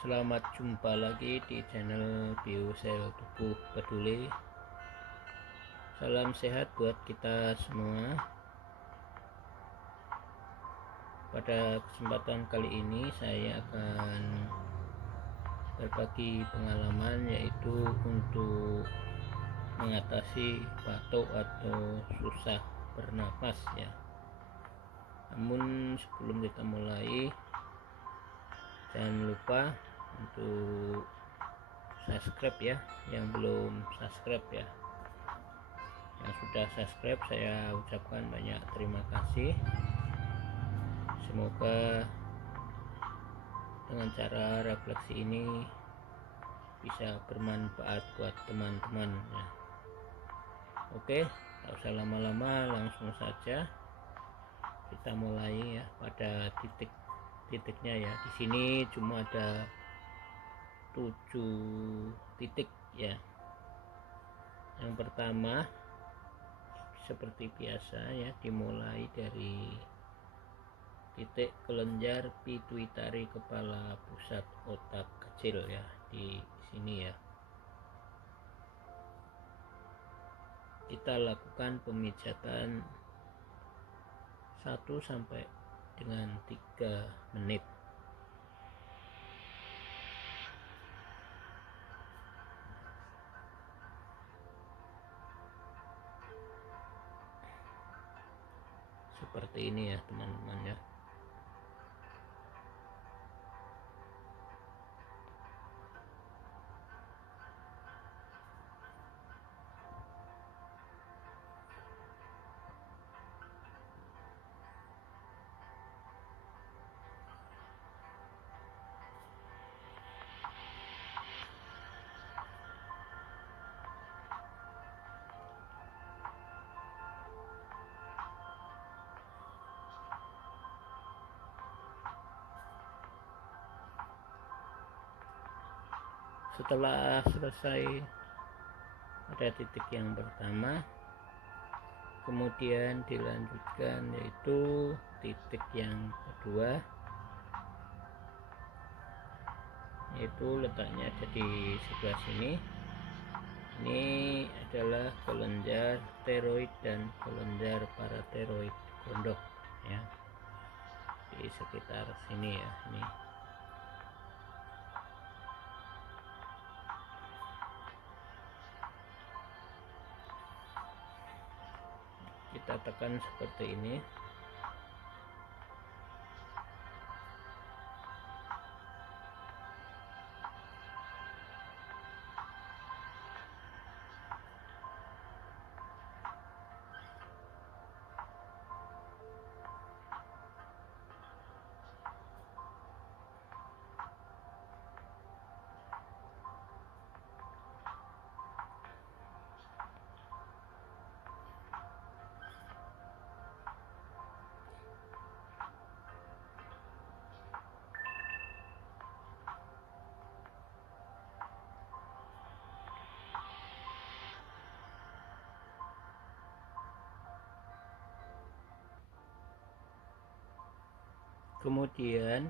Selamat jumpa lagi di channel Biosel Tubuh Peduli. Salam sehat buat kita semua. Pada kesempatan kali ini saya akan berbagi pengalaman, yaitu untuk mengatasi batuk atau susah bernapas ya. Namun sebelum kita mulai, jangan lupa untuk subscribe ya, yang belum subscribe ya. Yang sudah subscribe saya ucapkan banyak terima kasih. Semoga dengan cara refleksi ini bisa bermanfaat buat teman-teman ya. Oke, tak usah lama-lama, langsung saja kita mulai ya. Pada titiknya ya, di sini cuma ada 7 titik ya. Yang pertama seperti biasa ya, dimulai dari titik kelenjar pituitari kepala pusat otak kecil ya, di sini ya. Kita lakukan pemijatan 1 sampai dengan 3 menit. Seperti ini ya teman-teman ya. Setelah selesai pada titik yang pertama, kemudian dilanjutkan yaitu titik yang kedua, yaitu letaknya ada di sebelah sini. Ini adalah kelenjar tiroid dan kelenjar paratiroid gondok ya, di sekitar sini ya. Ini kita tekan seperti ini. Kemudian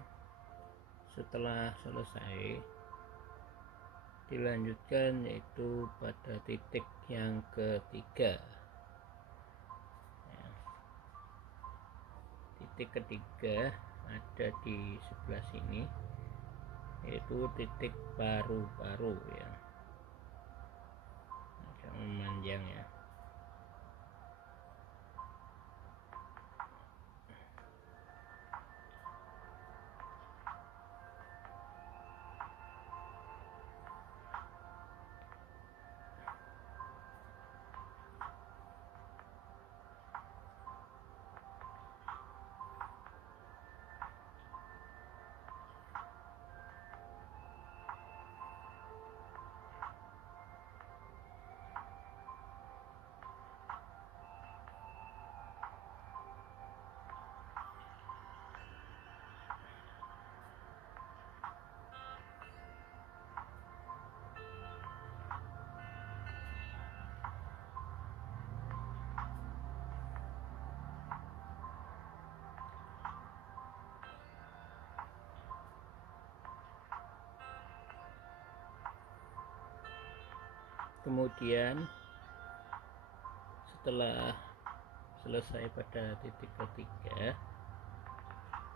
setelah selesai dilanjutkan yaitu pada titik yang ketiga ya. Titik ketiga ada di sebelah sini, yaitu titik paru-paru ya, agak memanjang ya. Kemudian setelah selesai pada titik ketiga,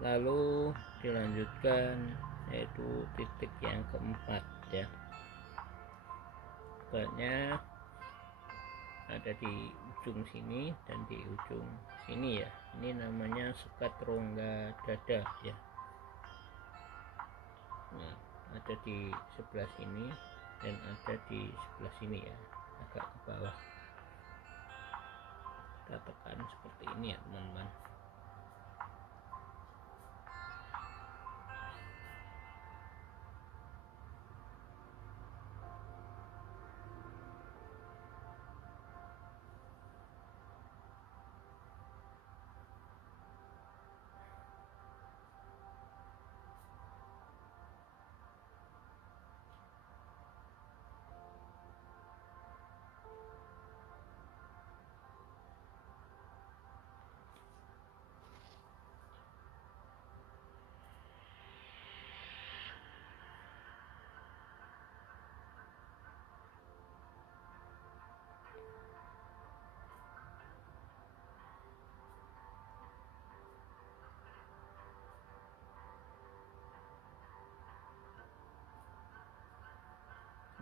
lalu dilanjutkan yaitu titik yang keempat ya. Sebenarnya ada di ujung sini dan di ujung sini ya. Ini namanya sekat rongga dada ya. Nah, ada di sebelah sini dan ada di sebelah sini ya, agak ke bawah. Kita tekan seperti ini ya teman-teman.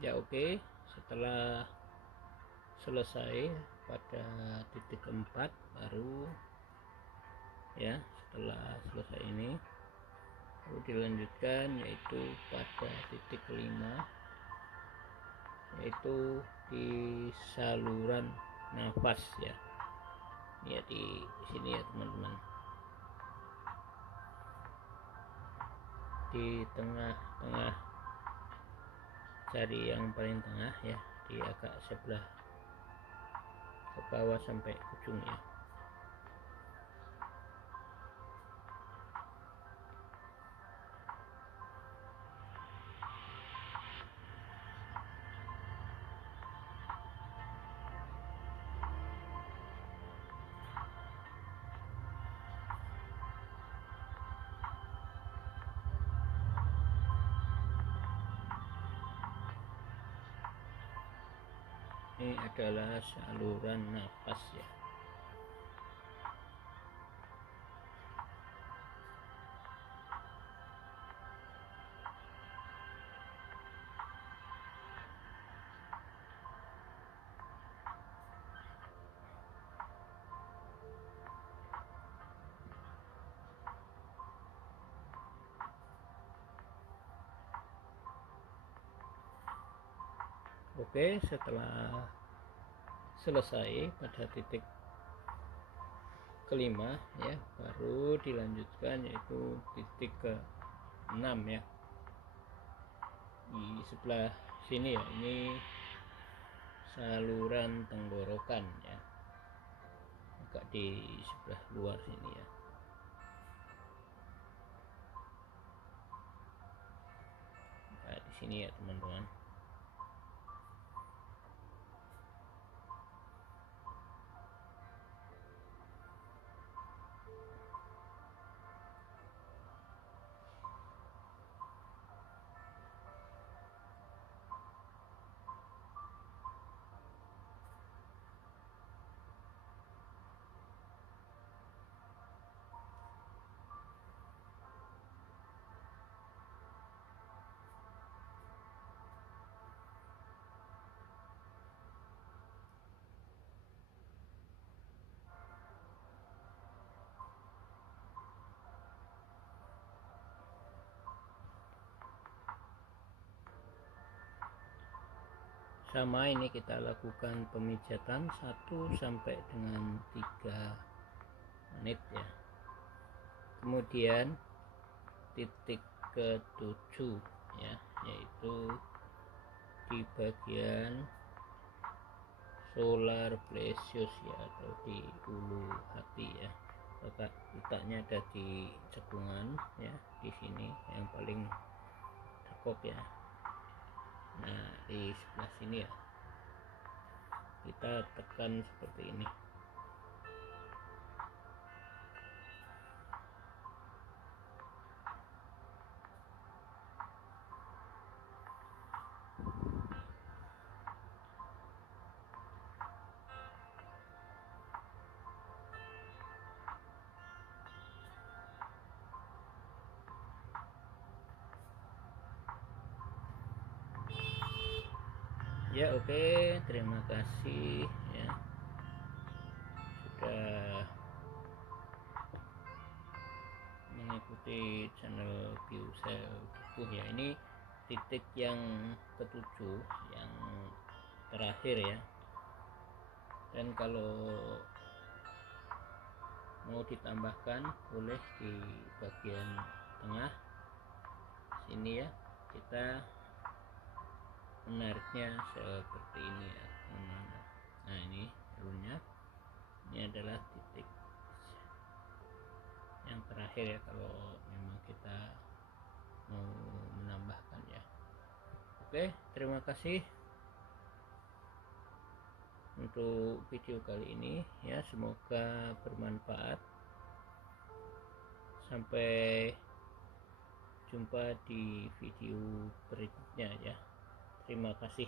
Ya oke, setelah selesai pada titik keempat, baru ya setelah selesai ini lalu dilanjutkan yaitu pada titik kelima, yaitu di saluran nafas ya. Ini ya di sini ya teman-teman, di tengah-tengah, cari yang paling tengah ya, di agak sebelah ke bawah sampai ujung ya. Ini adalah saluran nafas ya. Oke, setelah selesai pada titik kelima ya, baru dilanjutkan yaitu titik ke 6 ya. Di sebelah sini ya, ini saluran tenggorokan ya, agak di sebelah luar sini ya. Nah, di sini ya teman-teman. Sama, ini kita lakukan pemijatan 1 sampai dengan 3 menit ya. Kemudian titik ke-7 ya, yaitu di bagian solar plexus ya, atau di ulu hati ya. Letaknya ada di cekungan ya, di sini yang paling dekok ya. Nah, di sebelah sini ya, kita tekan seperti ini. ya. Oke, terima kasih ya sudah mengikuti channel Biusel Bukuh ya. Ini titik yang ketujuh, yang terakhir ya. Dan kalau mau ditambahkan boleh di bagian tengah sini ya, kita menariknya seperti ini ya teman-teman. Nah ini alurnya, ini adalah titik yang terakhir ya kalau memang kita mau menambahkan ya. Oke, terima kasih untuk video kali ini ya, semoga bermanfaat. Sampai jumpa di video berikutnya ya. Terima kasih.